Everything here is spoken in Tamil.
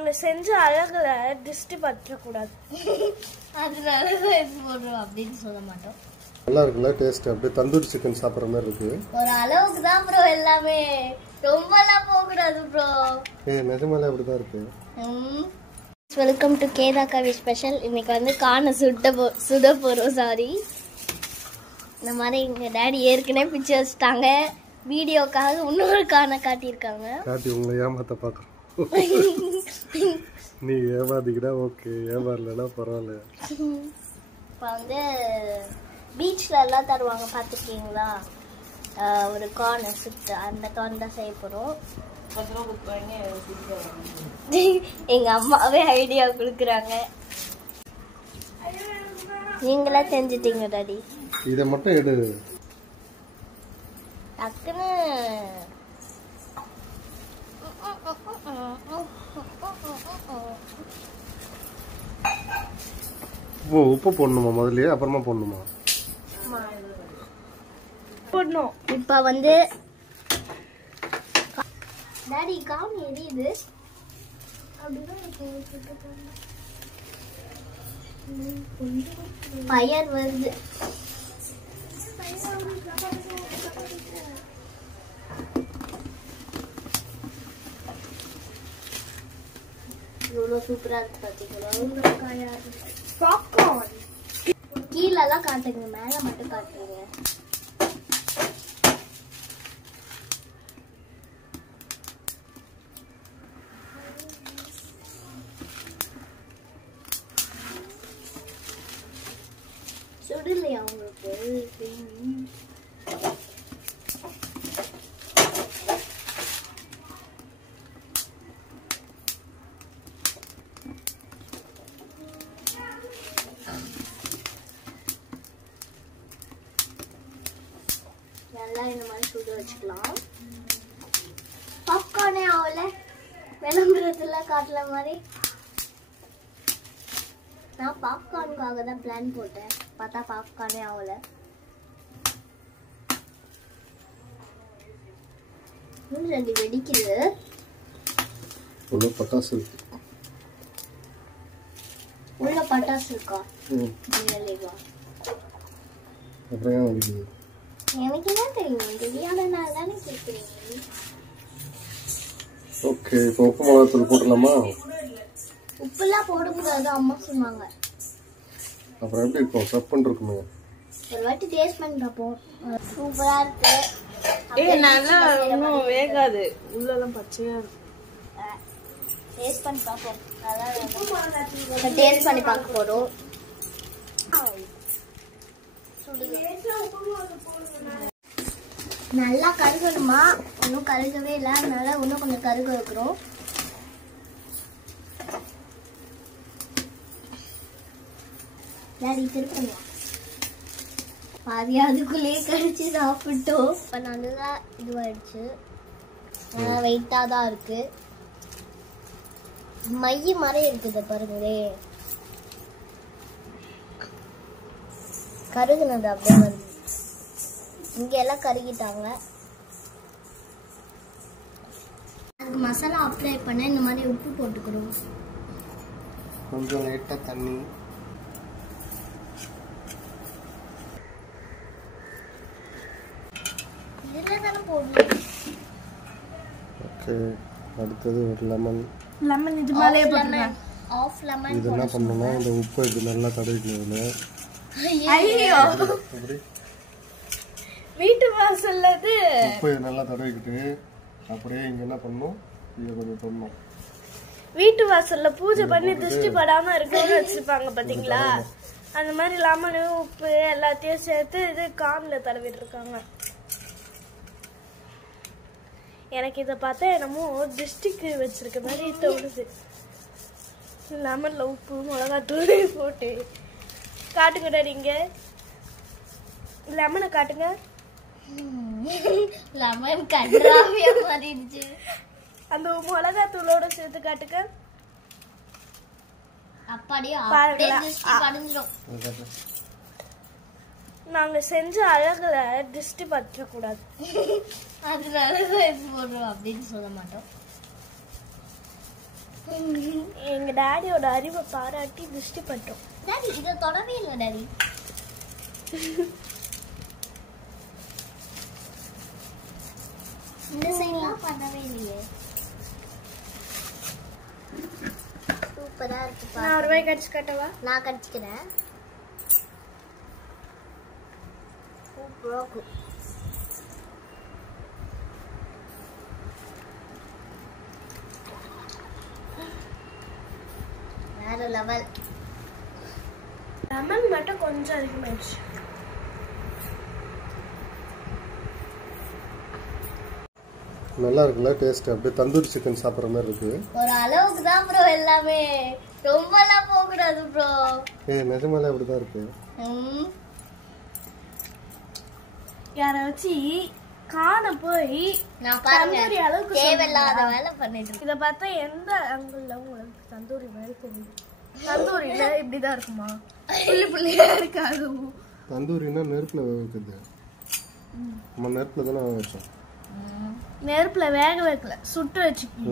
நாங்க செஞ்ச அழகுல திருஷ்டி பற்ற கூடாது. அதனால தான் போடுறோம் அப்படின்னு சொல்ல மாட்டோம். நல்லா இருக்குல்ல டேஸ்ட். அப்படியே தந்தூரி சிக்கன் சாப்பிட்ற மாதிரி இருக்கு. ஒரு அளவுக்கு தான் ப்ரோ எல்லாமே, ரொம்பலாம் போக கூடாது ப்ரோ. நிஜமாலே அப்படிதான் இருக்கு. வெல்கம் டு கேதா கவி ஸ்பெஷல். இன்னைக்கு வந்து காண சுட போறோம். சாரி, இந்த மாதிரி எங்க டாடி ஏற்கனவே பிச்சு வச்சுட்டாங்க. வீடியோக்காக இன்னொரு காண காட்டியிருக்காங்க. காட்டி உங்களை ஏமாத்த பார்க்குறோம். நீ ஏமாத்திக்கிட்டா ஓகே, ஏமாறலன்னா பரவாயில்ல. இப்போ வந்து பீச்சில் எல்லாம் தருவாங்க பார்த்துருக்கீங்களா, ஒரு கார்னை சுட்டு, அந்த கார்ன் தான் செய்ய போகிறோம். எங்கள் அம்மாவே ஐடியா கொடுக்குறாங்க. நீங்களா செஞ்சிட்டீங்க டாடி. இதை மட்டும் எடு. டக்குன்னு உப்பு போடணுமா முதல்லயே, அப்புறமா போடணுமா? போடணும். இப்போ வந்து டாடி காம் எரியுது. ஃபயர் வருது. எவ்வளோ சூப்பராக இருக்கு பார்த்தீங்களா. பாப்கார்ன் கீழெல்லாம் காட்டுங்க, மேலே மட்டும் காட்டுங்க. சுடலையா உங்களுக்கு? நல்லா இந்த மாதிரி சுட வச்சுக்கலாம். பாப்கார்னே ஆகல, விளம்பரத்துல காட்டுற மாதிரி. நான் பாப்கார்னுக்காக தான் பிளான் போட்டேன், பார்த்தா பாப்கார்னே ஆகல. ரெண்டு வெடிக்குது. உள்ள பட்டாசு இருக்கு. உள்ள பட்டாசு இருக்கா? அப்புறம் ஏன் வெடிக்குது? எனக்கு என்ன தெரியும், தெரியாதனால தானே கேட்குறீங்க. ஓகே, இப்போ உப்பு மிளகாத்தூள் போட்டுடலாமா? உப்புலாம் போடக்கூடாது அம்மா சொன்னாங்க. அப்புறம் எப்படி இருக்கும்? சப்புன்னு இருக்குமே. ஒரு வாட்டி டேஸ்ட் பண்ணி பார்ப்போம். சூப்பரா இருக்கு. நல்லா இன்னும் வேகாது, உள்ளெல்லாம் பச்சையா இருக்கு. டேஸ்ட் பண்ணி பார்ப்போம். நல்லா டேஸ்ட் பண்ணி பார்க்க போறோம். நல்லா கருகணுமா? இன்னும் கருகவே இல்லை, அதனால இன்னும் கொஞ்சம் கருக வைக்கிறோம். டாடி திருப்பணும். பாதி அதுக்குள்ளேயே கழிச்சு சாப்பிட்டோம். இப்போ நல்லா இதுவாயிடுச்சு, நல்லா வெயிட்டாக தான் இருக்கு. மைய மாதிரி இருக்குது பாருங்களே. கருகுனது அப்படியே வருது. இங்க எல்லாம் கருகிட்டாங்க. அதுக்கு மசாலா அப்ளை பண்ண இந்த மாதிரி உப்பு போட்டுக்கிறோம். கொஞ்சம் லைட்டா தண்ணி. இதில் தானே போடணும். ஓகே, அடுத்தது ஒரு லெமன். லெமன் இது மேலே போட்டுறேன். Half lemon. இது என்ன பண்ணணும்னா இந்த உப்பு இது நல்லா தடவிக்கணும். ஐயோ, வீட்டு வாசல்ல இது உப்பு நல்லா தடவிக்கிட்டு அப்படியே இங்க என்ன பண்ணணும், இதை கொஞ்சம் பண்ணணும். வீட்டு வாசல்ல பூஜை பண்ணி திருஷ்டி படாம இருக்கணும்னு வச்சிருப்பாங்க பாத்தீங்களா, அந்த மாதிரி லெமனு உப்பு எல்லாத்தையும் சேர்த்து இது கான்ல தடவிட்டு இருக்காங்க. எனக்கு இதை பார்த்தா என்னமோ டிஸ்ட்ரிக்ட் வச்சிருக்க மாதிரி தோணுது. லெமன்ல உப்பு மிளகாத்தூள் போட்டு காட்டுங்க டாடி. இங்க லெமனை காட்டுங்க. லெமன் கன்றாவியா மாறிடுச்சு. அந்த மிளகாத்தூளோட சேர்த்து காட்டுங்க. அப்படியே அப்படியே திருஷ்டி படிஞ்சிடும். நாங்க செஞ்ச அழகுல திருஷ்டி பற்ற கூடாது. அதனால தான் போடுறோம் அப்படின்னு சொல்ல மாட்டோம். எங்க டாடியோட அறிவை பாராட்டி திருஷ்டி பட்டோம். டாடி இதை தொடவே இல்லை டாடி. இந்த சைட்லாம் பண்ணவே இல்லையே. சூப்பரா இருக்கு. நான் ஒரு வாய் கடிச்சு காட்டவா? நான் கடிச்சுக்கிறேன். சூப்பரா இருக்கு. வேற லெவல். லெமன் மட்டும் கொஞ்சம் அதிகமாயிடுச்சு. நல்லா இருக்குல்ல டேஸ்ட். அப்படியே தந்தூரி சிக்கன் சாப்பிட்ற மாதிரி இருக்கு. ஒரு அளவுக்கு தான் ப்ரோ எல்லாமே, ரொம்பலாம் போக கூடாது ப்ரோ. நிஜமாலே அப்படிதான் இருக்கு. யார வச்சு காண போய் நான் பாருங்க தந்தூரி அளவுக்கு தேவையில்லாத வேலை பண்ணிட்டு இருக்கேன். இத பார்த்தா எந்த ஆங்கிள் உங்களுக்கு தந்தூரி மாதிரி தெரியுது? தந்தூரியில இப்படிதான் இருக்குமா? புள்ளி புள்ளியா இருக்காது. தந்தூரினா நெருப்புல வேக வைக்கிறது. நம்ம நெருப்புல தானே வேக வச்சோம். நெருப்புல வேக வைக்கல, சுட்டு வச்சுக்கணும்.